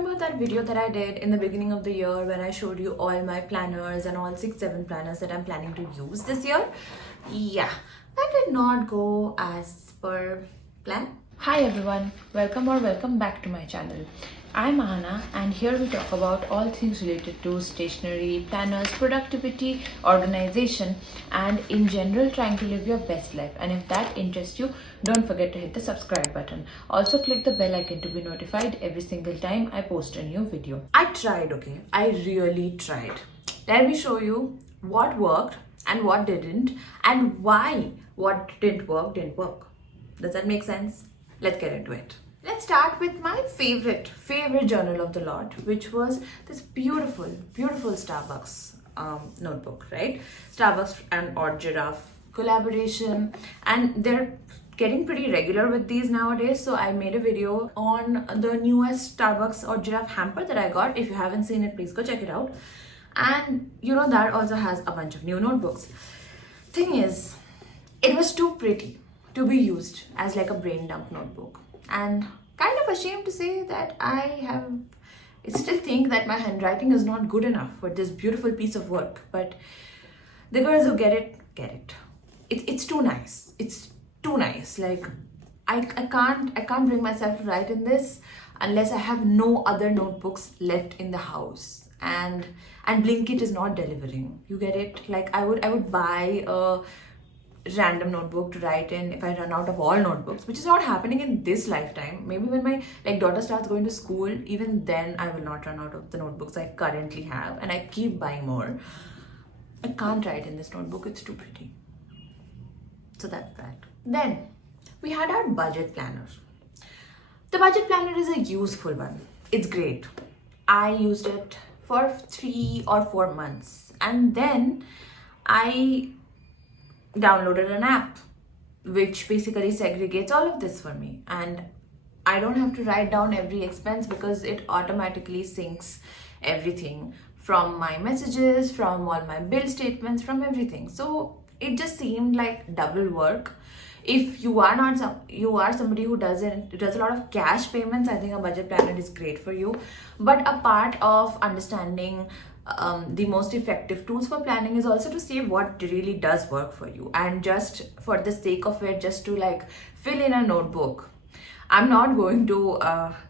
remember that video that I did in the beginning of the year where I showed you all my planners and all 6-7 planners that I'm planning to use this year? Yeah, that did not go as per plan. Hi everyone, welcome back to my channel. I'm Ahana and here we talk about all things related to stationery, planners, productivity, organization and in general trying to live your best life. And if that interests you, don't forget to hit the subscribe button. Also click the bell icon to be notified every single time I post a new video. I tried, okay? I really tried. Let me show you what worked and what didn't and why what didn't work. Does that make sense? Let's get into it. Let's start with my favorite journal of the lot, which was this beautiful Starbucks notebook, right? Starbucks and Odd Giraffe collaboration, and they're getting pretty regular with these nowadays. So I made a video on the newest Starbucks Odd Giraffe hamper that I got. If you haven't seen it, please go check it out. And you know, that also has a bunch of new notebooks. Thing is, it was too pretty to be used as like a brain dump notebook, and kind of ashamed to say that I still think that my handwriting is not good enough for this beautiful piece of work. But the girls who get it. It's too nice. It's too nice. Like I can't bring myself to write in this unless I have no other notebooks left in the house. And Blinkit is not delivering. You get it? Like I would buy a random notebook to write in if I run out of all notebooks, which is not happening in this lifetime. Maybe when my daughter starts going to school, even then I will not run out of the notebooks I currently have, and I keep buying more. I can't write in this notebook, it's too pretty. So that's that. Then we had our budget planner. The budget planner is a useful one. It's great. I used it for 3 or 4 months, and then I downloaded an app which basically segregates all of this for me, and I don't have to write down every expense because it automatically syncs everything from my messages, from all my bill statements, from everything. So it just seemed like double work. If you are somebody who does a lot of cash payments, I think a budget planner is great for you. But a part of understanding the most effective tools for planning is also to see what really does work for you, and just for the sake of it, just to like fill in a notebook. I'm not going to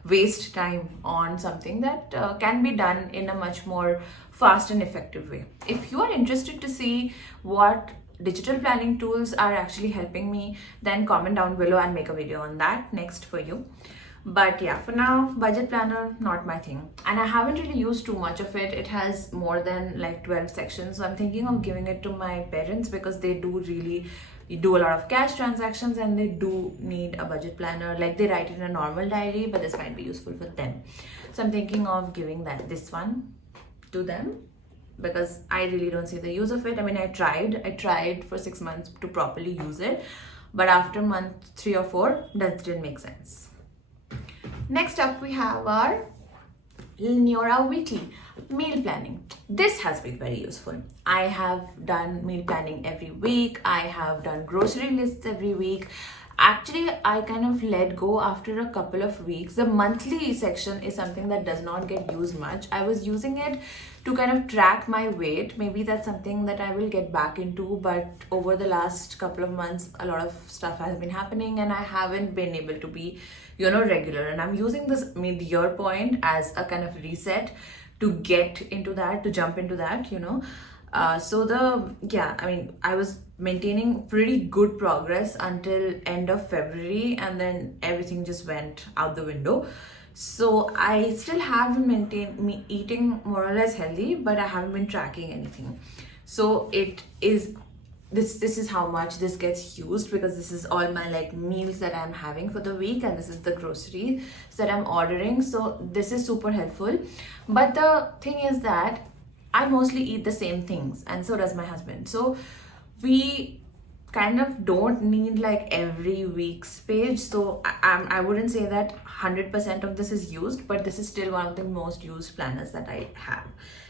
waste time on something that can be done in a much more fast and effective way. If you are interested to see what digital planning tools are actually helping me, then comment down below and make a video on that next for you. But yeah, for now, budget planner, not my thing. And I haven't really used too much of it. It has more than like 12 sections. So I'm thinking of giving it to my parents because they do a lot of cash transactions and they do need a budget planner. Like they write in a normal diary, but this might be useful for them. So I'm thinking of giving this one to them because I really don't see the use of it. I mean, I tried for 6 months to properly use it, but after month 3 or 4, that didn't make sense. Next up, we have our Neora Weekly meal planning. This has been very useful. I have done meal planning every week. I have done grocery lists every week. Actually, I kind of let go after a couple of weeks. The monthly section is something that does not get used much. I was using it to kind of track my weight. Maybe that's something that I will get back into, but over the last couple of months, a lot of stuff has been happening and I haven't been able to be, regular. And I'm using this mid-year point as a kind of reset to get into that, to jump into that, I was maintaining pretty good progress until end of February, and then everything just went out the window. So I still have been eating more or less healthy, but I haven't been tracking anything. So it is this is how much this gets used, because this is all my like meals that I'm having for the week, and this is the groceries that I'm ordering. So this is super helpful. But the thing is that I mostly eat the same things, and so does my husband. So we kind of don't need like every week's page. So I wouldn't say that 100% of this is used, but this is still one of the most used planners that I have.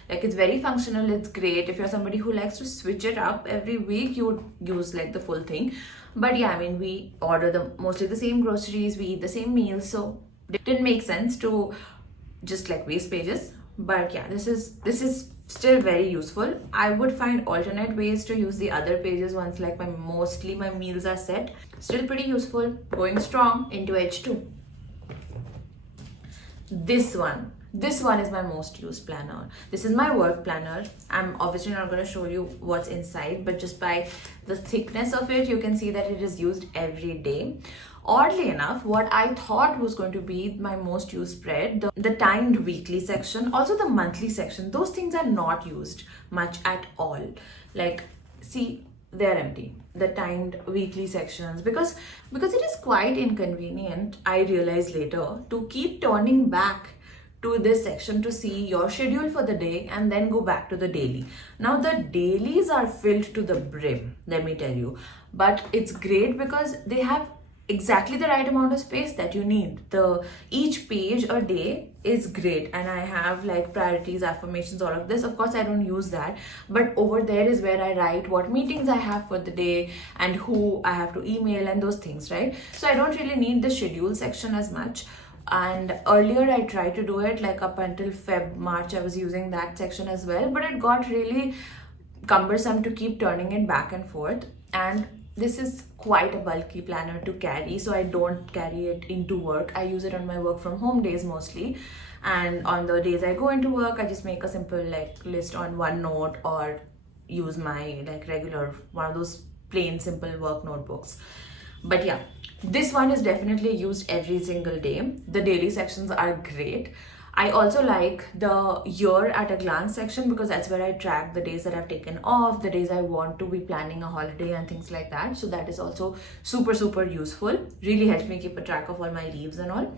Like, it's very functional, it's great. If you're somebody who likes to switch it up every week, you would use like the full thing. But yeah, I mean, we order mostly the same groceries, we eat the same meals, so it didn't make sense to just like waste pages. But yeah, this is still very useful. I would find alternate ways to use the other pages once like mostly my meals are set. Still pretty useful. Going strong into H2. This one is my most used planner. This is my work planner. I'm obviously not going to show you what's inside, but just by the thickness of it, you can see that it is used every day. Oddly enough, what I thought was going to be my most used spread, the timed weekly section, also the monthly section, those things are not used much at all. Like, see, they're empty, the timed weekly sections, because it is quite inconvenient, I realized later, to keep turning back to this section to see your schedule for the day and then go back to the daily. Now the dailies are filled to the brim, let me tell you, but it's great because they have exactly the right amount of space that you need. Each page a day is great, and I have like priorities, affirmations, all of this. Of course I don't use that, but over there is where I write what meetings I have for the day and who I have to email and those things, right? So I don't really need the schedule section as much. And earlier I tried to do it like up until March I was using that section as well, but it got really cumbersome to keep turning it back and forth. And this is quite a bulky planner to carry, so I don't carry it into work. I use it on my work from home days mostly, and on the days I go into work I just make a simple like list on OneNote or use my like regular one of those plain simple work notebooks. But yeah, this one is definitely used every single day. The daily sections are great. I also like the year at a glance section because that's where I track the days that I've taken off, the days I want to be planning a holiday and things like that. So that is also super useful. Really helps me keep a track of all my leaves and all.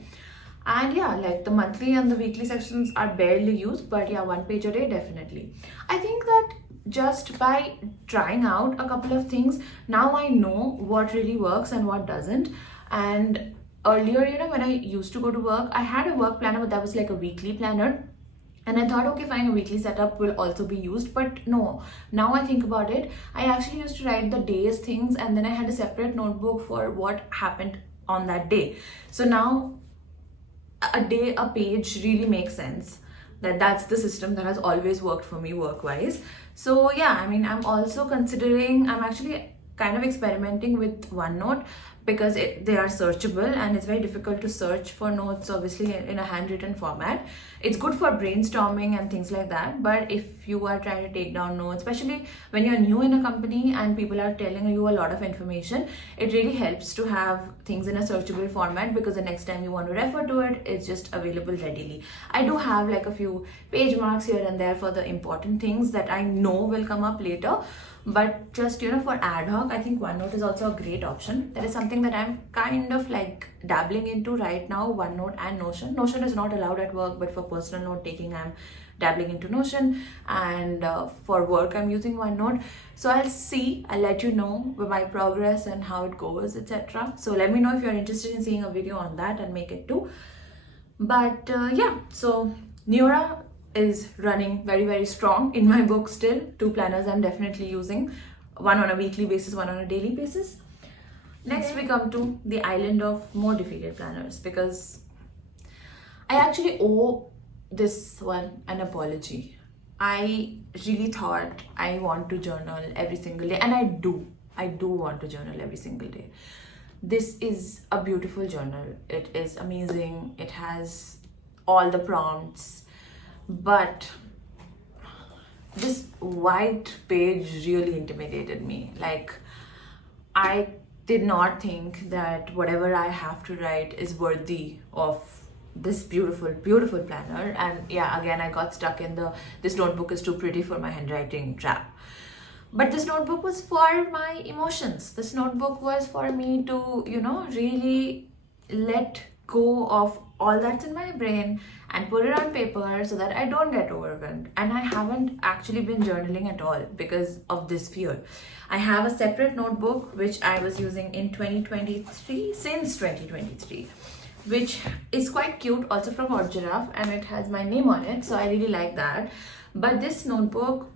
And yeah, like the monthly and the weekly sections are barely used, but yeah, one page a day definitely. I think that just by trying out a couple of things, now I know what really works and what doesn't. And earlier, you know, when I used to go to work, I had a work planner, but that was like a weekly planner. And I thought, okay, fine, a weekly setup will also be used. But no, now I think about it, I actually used to write the day's things and then I had a separate notebook for what happened on that day. So now a day, a page really makes sense. That's the system that has always worked for me work-wise. So yeah, I mean, I'm actually kind of experimenting with OneNote because they are searchable and it's very difficult to search for notes obviously in a handwritten format. It's good for brainstorming and things like that, but if you are trying to take down notes, especially when you're new in a company and people are telling you a lot of information, it really helps to have things in a searchable format because the next time you want to refer to it, it's just available readily. I do have like a few page marks here and there for the important things that I know will come up later, but just, you know, for ad hoc, I think OneNote is also a great option. That is something that I'm kind of like dabbling into right now, OneNote and Notion. Notion is not allowed at work, but for personal note taking, I'm dabbling into Notion, and for work, I'm using OneNote. So I'll let you know my progress and how it goes, etc. So let me know if you're interested in seeing a video on that and make it too. But yeah, so Neura is running very strong in my book still. 2 planners I'm definitely using, one on a weekly basis, one on a daily basis. Next we come to the island of more defeated planners, because I actually owe this one an apology. I really thought I want to journal every single day, and I do want to journal every single day. This is a beautiful journal. It is amazing. It has all the prompts, but this white page really intimidated me. Like, I did not think that whatever I have to write is worthy of this beautiful planner. And yeah, again, I got stuck in this notebook is too pretty for my handwriting trap. But this notebook was for my emotions. This notebook was for me to, you know, really let go of all that's in my brain and put it on paper so that I don't get overwhelmed. And I haven't actually been journaling at all because of this fear. I have a separate notebook which I was using in 2023, since 2023, which is quite cute, also from Hot Giraffe, and it has my name on it, so I really like that. But this notebook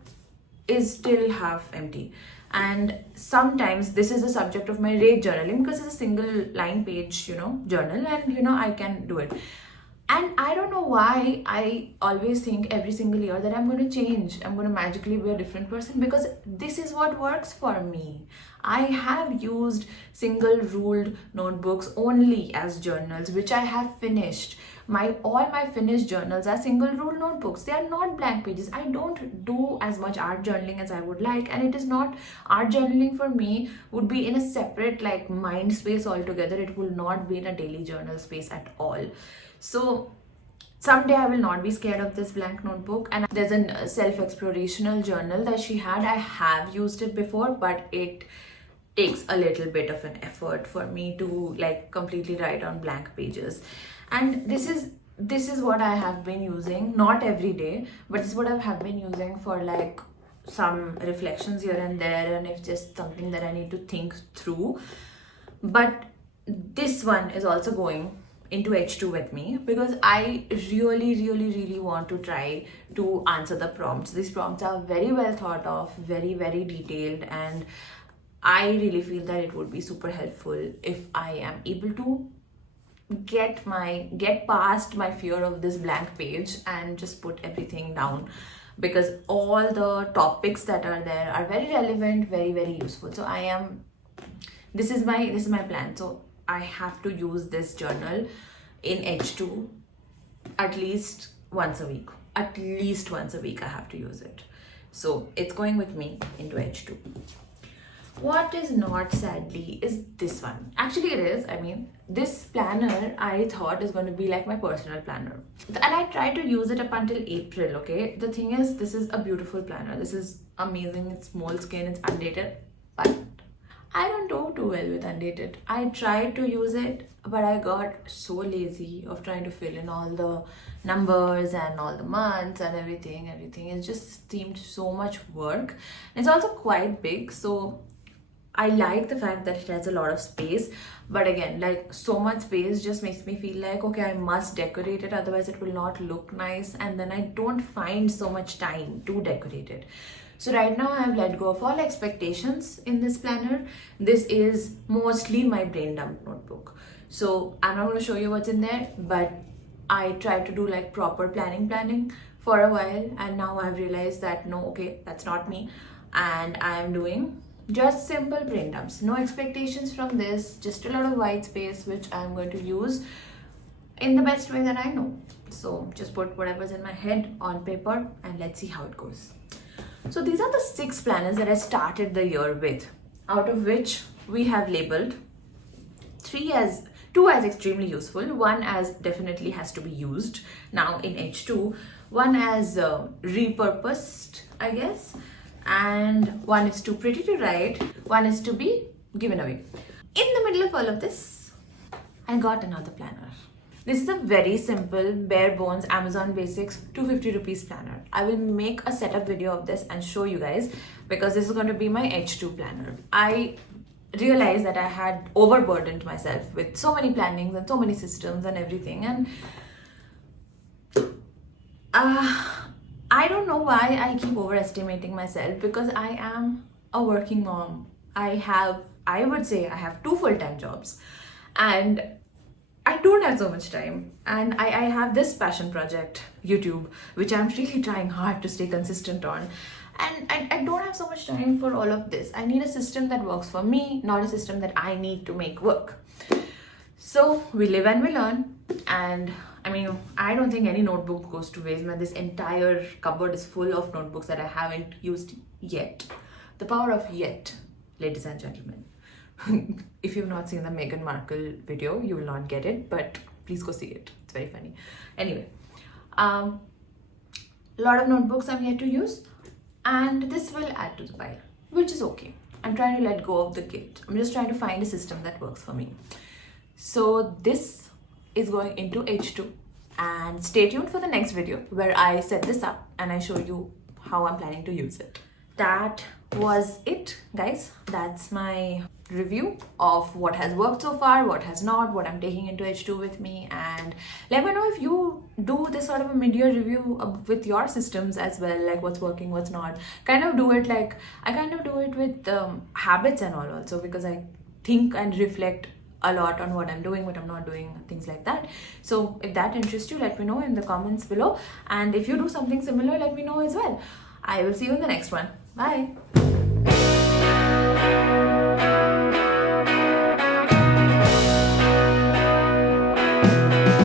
is still half empty, and sometimes this is the subject of my rate journaling because it's a single line page, you know, journal, and you know, I can do it. And I don't know why I always think every single year that I'm going to change. I'm going to magically be a different person, because this is what works for me. I have used single ruled notebooks only as journals, which I have finished. All my finished journals are single ruled notebooks. They are not blank pages. I don't do as much art journaling as I would like, and it is not art journaling for me would be in a separate like mind space altogether. It will not be in a daily journal space at all. So someday I will not be scared of this blank notebook. And there's a self-explorational journal that she had. I have used it before, but it takes a little bit of an effort for me to like completely write on blank pages. And this is what I have been using, not every day, but this is what I have been using for like some reflections here and there, and if just something that I need to think through. But this one is also going into H2 with me, because I really want to try to answer the prompts. These prompts are very well thought of, very detailed, and I really feel that it would be super helpful if I am able to get past my fear of this blank page and just put everything down, because all the topics that are there are very relevant, very useful. So this is my plan. So I have to use this journal in H2 at least once a week. At least once a week I have to use it. So it's going with me into H2. What is not, sadly, is this one. Actually it is. I mean, this planner I thought is going to be like my personal planner. And I tried to use it up until April, okay? The thing is, this is a beautiful planner. This is amazing. It's Moleskine, it's undated. But I don't do too well with undated. I tried to use it, but I got so lazy of trying to fill in all the numbers and all the months and everything. It just seemed so much work. It's also quite big, so I like the fact that it has a lot of space. But again, like, so much space just makes me feel like, okay, I must decorate it, otherwise it will not look nice, and then I don't find so much time to decorate it. So right now I have let go of all expectations in this planner. This is mostly my brain dump notebook. So I'm not going to show you what's in there, but I tried to do like proper planning for a while, and now I've realized that no, okay, that's not me, and I am doing just simple brain dumps. No expectations from this, just a lot of white space which I'm going to use in the best way that I know. So just put whatever's in my head on paper and let's see how it goes. So these are the 6 planners that I started the year with, out of which we have labeled 2 as extremely useful, 1 as definitely has to be used now in H2, 1 as repurposed, I guess, and 1 is too pretty to write, 1 is to be given away. In the middle of all of this, I got another planner. This is a very simple, bare bones Amazon Basics 250 rupees planner. I will make a setup video of this and show you guys, because this is going to be my H2 planner. I realized that I had overburdened myself with so many plannings and so many systems and everything, and I don't know why I keep overestimating myself, because I am a working mom. I would say I have 2 full-time jobs, and I don't have so much time, and I have this passion project, YouTube, which I'm really trying hard to stay consistent on, and I don't have so much time for all of this. I need a system that works for me, not a system that I need to make work. So we live and we learn, and I mean, I don't think any notebook goes to waste, man. This entire cupboard is full of notebooks that I haven't used yet. The power of yet, ladies and gentlemen. If you've not seen the Meghan Markle video, you will not get it, but please go see it. It's very funny. Anyway, a lot of notebooks I'm yet to use, and this will add to the pile, which is okay. I'm trying to let go of the guilt. I'm just trying to find a system that works for me. So this is going into H2, and stay tuned for the next video where I set this up and I show you how I'm planning to use it. That was it, guys. That's my review of what has worked so far, what has not, what I'm taking into H2 with me, and let me know if you do this sort of a mid-year review with your systems as well, like what's working, what's not. Kind of do it like I kind of do it with habits and all also, because I think and reflect a lot on what I'm doing, what I'm not doing, things like that. So if that interests you, let me know in the comments below. And if you do something similar, let me know as well. I will see you in the next one. Bye.